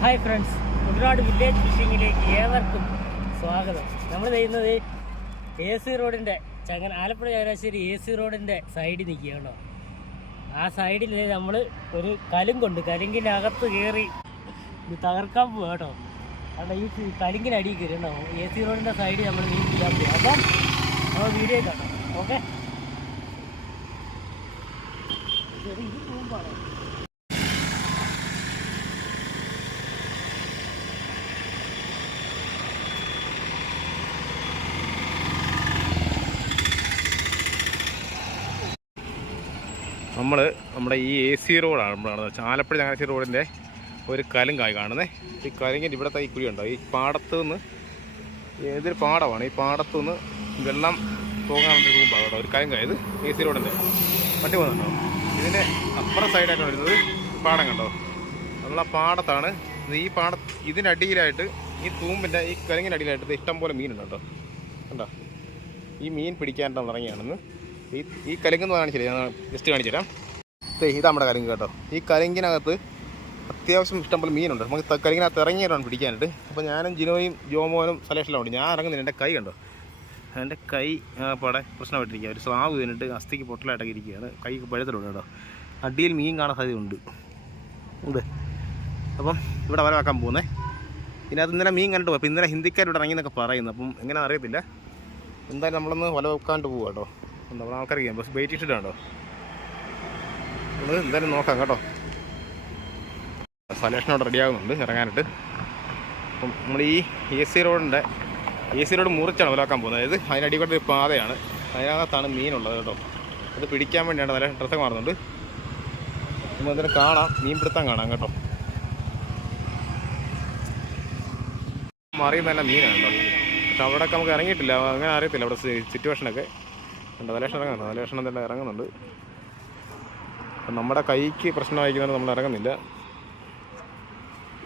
Hi friends, Kuttanad village ഫിഷിങ്ങിലേക്ക് ഏവർക്കും സ്വാഗതം. നമ്മൾ ചെയ്യുന്നത് AC റോഡിൻ്റെ ആലപ്പുഴ ചങ്ങനാശ്ശേരി AC റോഡിൻ്റെ സൈഡിൽ നിൽക്കുകയാണോ. ആ സൈഡിൽ നമ്മൾ ഒരു കലുങ്കൊണ്ട് കലുങ്കിനകത്ത് കയറി ഇത് തകർക്കാൻ പോവുക കേട്ടോ. കാരണം ഈ കലുങ്കിനടിയിൽ കയറി കേട്ടോ. AC റോഡിൻ്റെ സൈഡിൽ നമ്മൾ മീൻ പിടിക്കാൻ പോകും. അപ്പം നമ്മൾ വീഡിയോ കാണാം. ഓക്കെ, ഇത് പോകുമ്പോഴാണ് നമ്മുടെ ഈ AC റോഡാണ് നമ്മളാണ് ആലപ്പുഴ ചങ്ങനാശ്ശേരി റോഡിൻ്റെ ഒരു കലുങ്കായി കാണുന്നത്. ഈ കലുങ്കിൻ്റെ ഇവിടുത്തെ ഈ കുഴിയുണ്ടോ, ഈ പാടത്ത് നിന്ന് ഇതൊരു പാടമാണ്. ഈ പാടത്തു നിന്ന് വെള്ളം പോകാനുള്ള റൂമ്പാണ് കേട്ടോ ഒരു കലുങ്കായത്. AC റോഡിൻ്റെ വണ്ടി പോകുന്നുണ്ടോ. ഇതിൻ്റെ അപ്പുറം സൈഡായിട്ടാണ് വരുന്നത് പാടം കണ്ടോ. നമ്മൾ ആ പാടത്താണ് ഈ ഇതിനടിയിലായിട്ട് ഈ തൂമ്പിൻ്റെ ഈ കലുങ്ങിൻ്റെ അടിയിലായിട്ട് ഇഷ്ടം പോലെ മീനുണ്ട് കേട്ടോ. കണ്ടോ, ഈ മീൻ പിടിക്കാനായിട്ട് നമ്മൾ ഇറങ്ങിയാണെന്ന്. ഈ കലുങ്കെന്ന് കാണിച്ചില്ല, ഞാൻ ജസ്റ്റ് കാണിച്ചു തരാം. ഇതാ നമ്മുടെ കലുങ്ക് കേട്ടോ. ഈ കലുങ്കിനകത്ത് അത്യാവശ്യം ഇഷ്ടംപോലെ മീനുണ്ട്. നമുക്ക് കലുങ്കിനകത്ത് ഇറങ്ങിയിട്ടാണ് പിടിക്കാനായിട്ട്. അപ്പോൾ ഞാനും ജിനോയും ജോമോനും സലേഷെല്ലാം ഉണ്ട്. ഞാൻ ഇറങ്ങുന്നില്ല. എൻ്റെ കൈ കണ്ടോ, എൻ്റെ കൈ പടെ പ്രശ്നമായിട്ടിരിക്കുക. ഒരു സ്രാവ് വീണിട്ട് അസ്ഥിക്ക് പൊട്ടലായിട്ടൊക്കെ ഇരിക്കുകയാണ്. കൈക്ക് പഴുത്തിലുണ്ട് കേട്ടോ. അടിയിൽ മീൻ കാണാൻ സാധ്യതയുണ്ട്. അപ്പം ഇവിടെ വല വെക്കാൻ പോകുന്നത്. ഇതിനകത്ത് ഇന്നലെ മീൻ കണ്ടു പോയി. അപ്പോൾ ഇന്നലെ ഹിന്ദിക്കാരിവിടെ ഇറങ്ങിയെന്നൊക്കെ പറയുന്നു. അപ്പം എങ്ങനെ അറിയത്തില്ല. എന്തായാലും നമ്മളൊന്ന് വല വെക്കാണ്ട് പോവുക കേട്ടോ. നമ്മുടെ ആൾക്കാർക്ക് ബസ് വെയിറ്റിംഗ് ഷീറ്റ് കണ്ടോ. നമ്മൾ എന്തായാലും നോക്കാം കേട്ടോ. സലേഷനോട് റെഡിയാകുന്നുണ്ട് ഇറങ്ങാനായിട്ട്. അപ്പം നമ്മൾ ഈ AC റോഡ് മുറിച്ചാണ് വലക്കാൻ പോകുന്നത്. അതായത് അതിനടിക്കൂടെ ഒരു പാതയാണ്. അതിനകത്താണ് മീനുള്ളത് കേട്ടോ. അത് പിടിക്കാൻ വേണ്ടിയാണ് നല്ല ഡ്രസ്സൊക്കെ മാറുന്നുണ്ട്. നമ്മൾ എന്തായാലും കാണാം, മീൻ പിടുത്തം കാണാം കേട്ടോ. മറിയുന്ന നല്ല മീനാണ് കേട്ടോ. പക്ഷെ അവിടെയൊക്കെ നമുക്ക് ഇറങ്ങിയിട്ടില്ല, അങ്ങനെ അറിയത്തില്ല അവിടെ സിറ്റുവേഷനൊക്കെ. തലേഷൻ ഇറങ്ങുന്നുണ്ട്. തലേഷൻ എന്തെല്ലാം ഇറങ്ങുന്നുണ്ട്. അപ്പം നമ്മുടെ കൈക്ക് പ്രശ്നമായിരിക്കുന്നതുകൊണ്ട് നമ്മൾ ഇറങ്ങുന്നില്ല.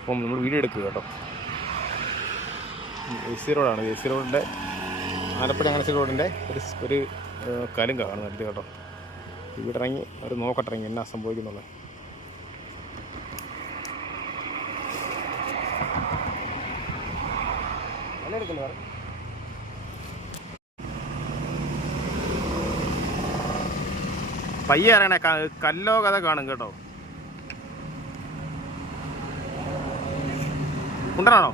അപ്പം നമ്മൾ വീഡിയോ എടുക്കുക കേട്ടോ. AC റോഡാണ്. AC റോഡിൻ്റെ ആലപ്പുഴ ചങ്ങനാശ്ശേരി റോഡിൻ്റെ ഒരു കലുങ്ക കാണുന്നത് കേട്ടോ. ഇവിടെ ഇറങ്ങി അവർ നോക്കട്ടെ ഇറങ്ങി എന്നാ സംഭവിക്കുന്നുള്ളത്. എടുക്കുന്നു വേറെ പയ്യെ ഇറങ്ങണേ. കല്ലോ കഥ കാണും കേട്ടോ. കുണ്ടനാണോ?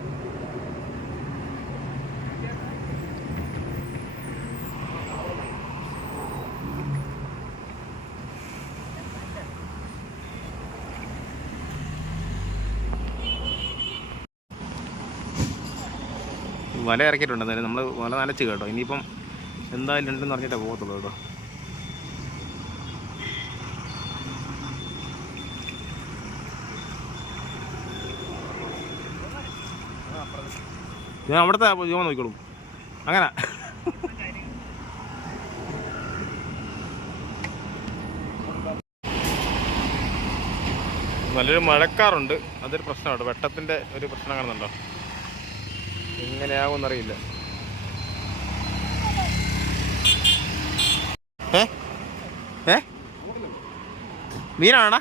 വല ഇറക്കിയിട്ടുണ്ട്. എന്തായാലും നമ്മൾ വല നനച്ച് കേട്ടോ. ഇനിയിപ്പം എന്തായാലും ഉണ്ടെന്ന് പറഞ്ഞിട്ടേ പോകത്തുള്ളൂ കേട്ടോ. ഞാൻ അവിടുത്തെ ജോമ നോക്കിക്കോളും. അങ്ങനെ നല്ലൊരു മഴക്കാറുണ്ട്. അതൊരു പ്രശ്നമാണ്. വെട്ടത്തിൻ്റെ ഒരു പ്രശ്നം കാണുന്നുണ്ടോ. എങ്ങനെയാകുമെന്നറിയില്ല. മീനാണാ?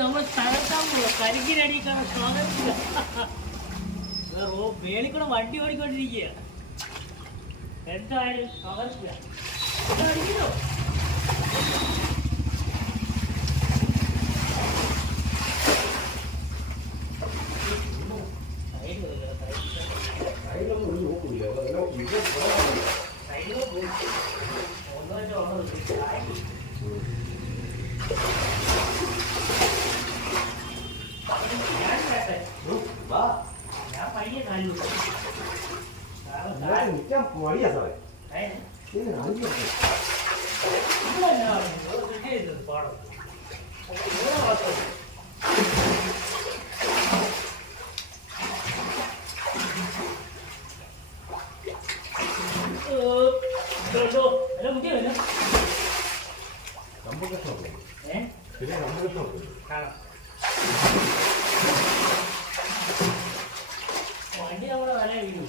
നമ്മൾ തകർക്കാൻ പോവുക. കരിക്കിനടിക്കാണ് സ്വാഗതം. മേളിക്കൂടെ വണ്ടി ഓടിക്കൊണ്ടിരിക്കുക. എന്തായാലും തകർക്കുക. അടിക്കുന്നോ? ഞാൻ പയ്യെ കാലു പാടം അടി നമ്മുടെ വല വീഴും.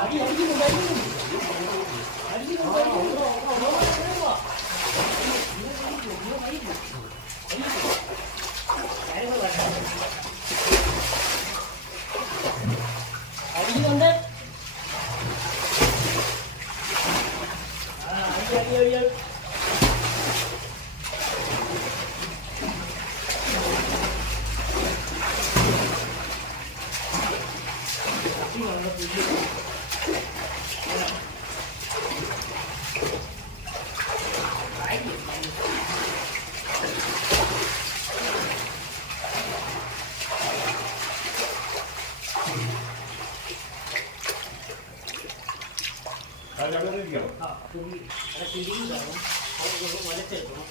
അടി അടിക്കുന്നുണ്ടായിരുന്നു. അടിക്കുന്നുണ്ട്. അടി അടി അടി വലച്ചെടുക്കണം.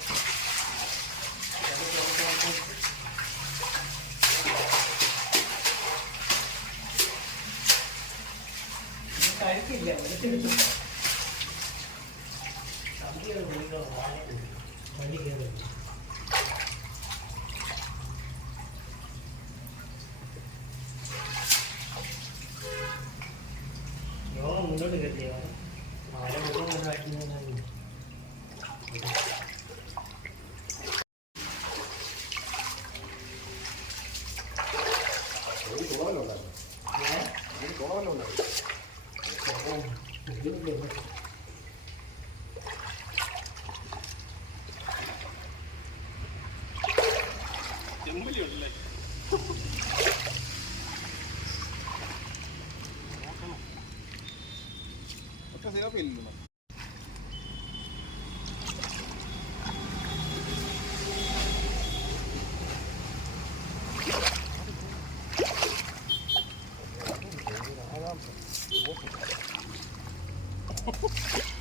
കഴിക്കില്ല, വലച്ചെടുത്തു. വണ്ടി കയറി യോഗം മുന്നോട്ട് കയറ്റിയ മല മുഖം കൊണ്ടായിരുന്നു.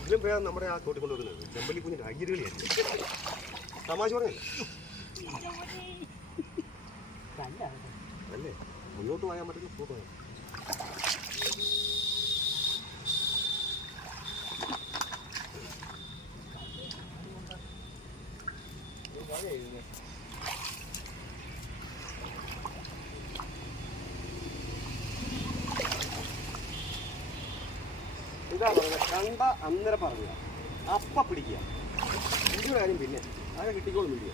ഇതിലും വേണം നമ്മുടെ ആ തോട്ടി കൊണ്ടുവരുന്നത് ചെമ്പല്ലി കുഞ്ഞിന്റെ അയ്യരുകളിയായിരുന്നു. തമാശ പറഞ്ഞല്ലേ അല്ലേ? മുന്നോട്ട് പോയാൽ മറ്റൊക്കെ പോകാം. ഇതാ പറയുന്നത്, കണ്ട അന്നേരം പറയുക, അപ്പ പിടിക്കുക. എന്തൊരു കാര്യം പിന്നെ അതൊക്കെ കിട്ടിക്കോളും. വീഡിയോ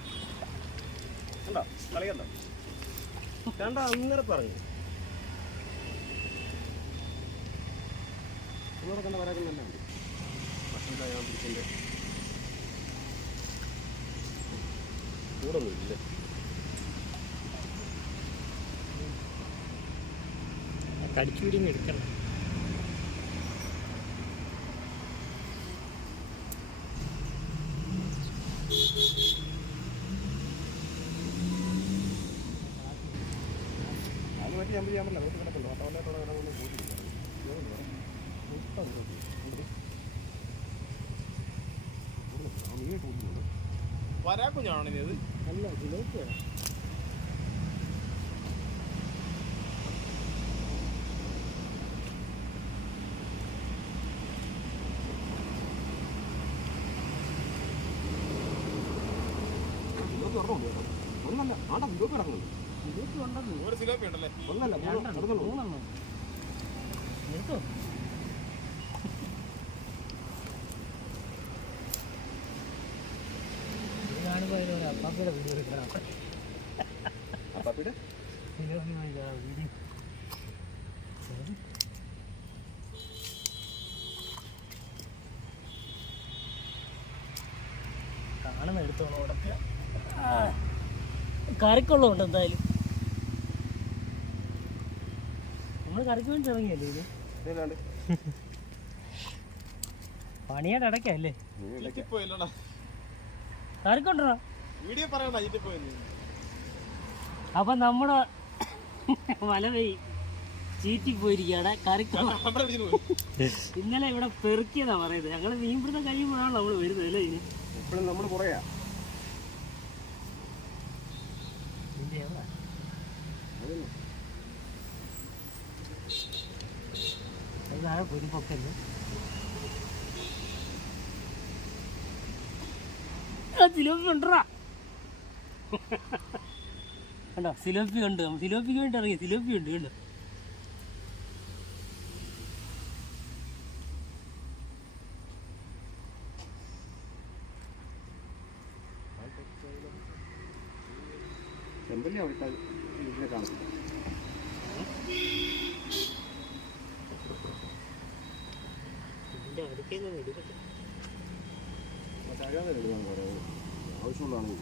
കണ്ടോ, കളിയണ്ടോ? കണ്ട അന്നേരം പറഞ്ഞു. നിങ്ങളെ കണ്ട വരാൻ തന്നെ ഉണ്ട്. ഭക്ഷണം ഞാൻ പിടിച്ചതിൻ്റെ കൂടൊന്നും ഇല്ല. കടിച്ചു പിടിങ്ങ് എടുക്കണം. അത് പറ്റി ഞാൻ ചെയ്യാൻ പറ്റില്ല. നോക്കി കിടക്കണ്ടോ? ടോയ്ലറ്റോടെ കിടക്കൊന്നും പോയിട്ടില്ല. വരാക്കുഞ്ഞാണ് ഇത്. അല്ല, ജിലേബിയാണ്. ഒന്നല്ല, ആണ്ടാ വിരോധം കിടക്കുന്നത്. ജിലേബി ഉണ്ടെന്ന്. ഒരു സിലോപ്പി ഉണ്ടല്ലേ? ഒന്നല്ല, മൂന്നെണ്ണം എടുത്തോ. ഇത് കാണുമ്പോൾ ഒരു അപ്പാപ്പിയുടെ വീഡിയോ എടുക്കണം. അപ്പാപ്പിയുടെ ജിലേബി വീഡിയോ കാണുന്ന എടുത്തോളൂ. ഉടക്കുക കറിക്കുള്ളതുണ്ട് എന്തായാലും. നമ്മൾ കറിക്ക് വേണ്ടി ഇറങ്ങിയല്ലേ ഇത്? ഇതിലാണ്ട് പണിയുടെ ഇടയ്ക്കല്ലേ? പോയില്ലടാ, കറിക്കൊണ്ടോ വീഡിയോ പറയണ്ട. ഇതിൽ പോയി അപ്പം നമ്മുടെ വല പോയി ചീറ്റി പോയിരിക്കുകയാണ്. കറിക്ക് ഇന്നലെ ഇവിടെ പെറുക്കിയതാ പറയുന്നത്. ഞങ്ങൾ മീൻപിടുത്തം കഴിയുമ്പോഴാണ് നമ്മൾ വരുന്നത് അല്ലേ? ഇതിന് എപ്പോഴും നമ്മൾ കുറയാ. അതാണ് പൊരിപ്പൊക്കല്ലേ. സിലോപ്പി ഉണ്ടോ കണ്ടോ? സിലോപ്പി ഉണ്ട്. സിലോപ്പിക്ക് വേണ്ടി ഇറങ്ങി. സിലോപ്പി ഉണ്ട് കണ്ടോ? ചെമ്പല്ലി അവിടെ ഇതിനെ കാണത്തില്ല. ആവശ്യമുള്ളതാണ്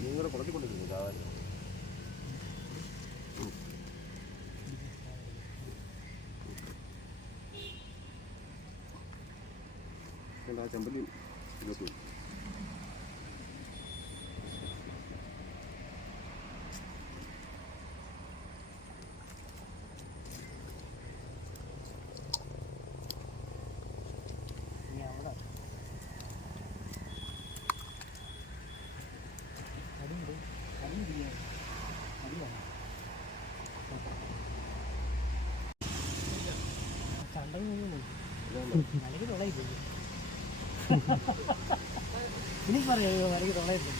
നിങ്ങളുടെ കുറച്ചുകൊണ്ടിരിക്കുന്നത് സാധാരണ ആ ചെമ്പല്ലി ഇരുപത്തി ഇനി പറയാ വരയ്ക്ക് തുളയില്ല.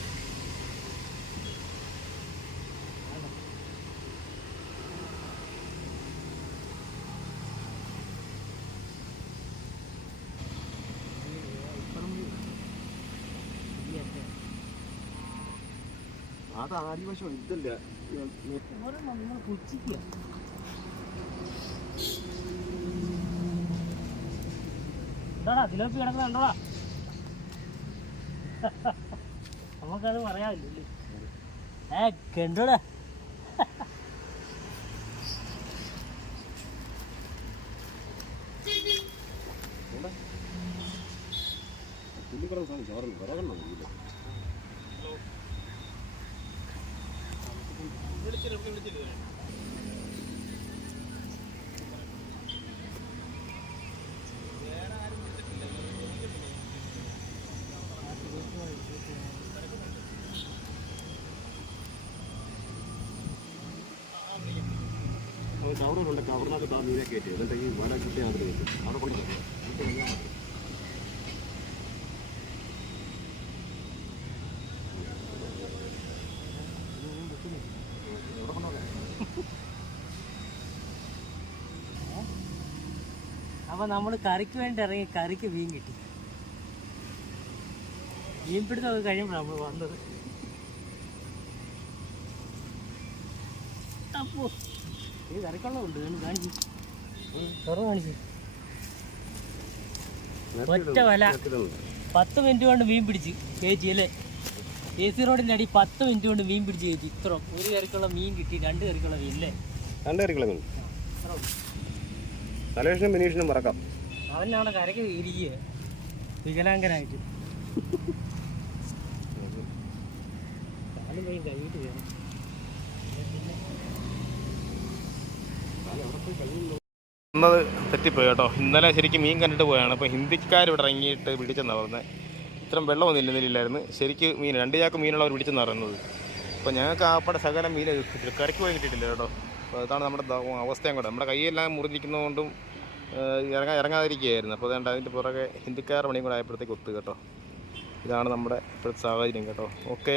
അത് ആദിവശം ഇതല്ല നമ്മൾ പുച്ഛിക്കുക. എന്താടാ സിലോപ്പി കിടക്കുന്നുണ്ടോടാ? നമുക്കത് പറയാമില്ലല്ലേ. കണ്ടോടാ. പുള്ളിക്കടന്ന് സാധനം ചോറുണ്ട് വിറകണ്ണ കവറുണ്ട്. കവറിനകത്ത് ആ മീനെ കയറ്റി എന്നിട്ട് ഈ മല കിട്ടി അതിൽ വെച്ചു അവിടെ കൊണ്ട് അപ്പൊ നമ്മൾ കറിക്ക് വേണ്ടി ഇറങ്ങി. കറിക്ക് മീൻ കിട്ടി. മീൻ പിടുത്തമൊക്കെ കഴിയുമ്പോഴാണ് നമ്മൾ വന്നത്. അപ്പോ ഈ കറിക്കുള്ളതുണ്ട് കാണിച്ചു. തുറന്ന് കാണിച്ചു. ഒറ്റ വല 10 മിനിറ്റ് കൊണ്ട് മീൻ പിടിച്ച് കയറ്റി അല്ലേ? AC റോഡിൻ്റെ അടി 10 മിനിറ്റ് കൊണ്ട് മീൻ പിടിച്ച് കയറ്റി. ഇത്ര ഒരു കറിക്കുള്ള മീൻ കിട്ടി. 2 കറിക്കുള്ള മീൻ അല്ലേ? 2 കറിക്കുള്ള മീൻ. തലേഷനും ബിനീഷിനും മറക്കാം. അവനാണ് കരയ്ക്ക് ഇരിക്കുക വികലാംഗനായിട്ട്. കാലും കൈയും കഴിഞ്ഞിട്ട് വേണം. എന്നത് തെറ്റിപ്പോയി കേട്ടോ. ഇന്നലെ ശരിക്കും മീൻ കണ്ടിട്ട് പോയാണ്. അപ്പോൾ ഹിന്ദിക്കാർ ഇവിടെ ഇറങ്ങിയിട്ട് പിടിച്ചെന്നാണ് പറഞ്ഞത്. ഇത്രയും വെള്ളമൊന്നും ഇല്ലെന്നില്ലായിരുന്നു. ശരിക്കും മീൻ 2 ചാക്ക് മീനുള്ളവർ പിടിച്ചെന്നാണ് പറയുന്നത്. അപ്പോൾ ഞങ്ങൾക്ക് ആപ്പടെ സകലം മീൻ കരയ്ക്ക് പോയി കിട്ടിയിട്ടില്ല കേട്ടോ. അപ്പോൾ അതാണ് നമ്മുടെ അവസ്ഥയും കൂടെ. നമ്മുടെ കൈയെല്ലാം മുറിഞ്ഞിരിക്കുന്നതുകൊണ്ടും ഇറങ്ങാതിരിക്കുകയായിരുന്നു. അപ്പോൾ അതുകൊണ്ട് അതിൻ്റെ പുറകെ ഹിന്ദിക്കാരുടെ പണിയും കൂടെ ആയപ്പോഴത്തേക്ക് ഒത്തു കേട്ടോ. ഇതാണ് നമ്മുടെ ഇപ്പോഴത്തെ സാഹചര്യം കേട്ടോ. ഓക്കെ.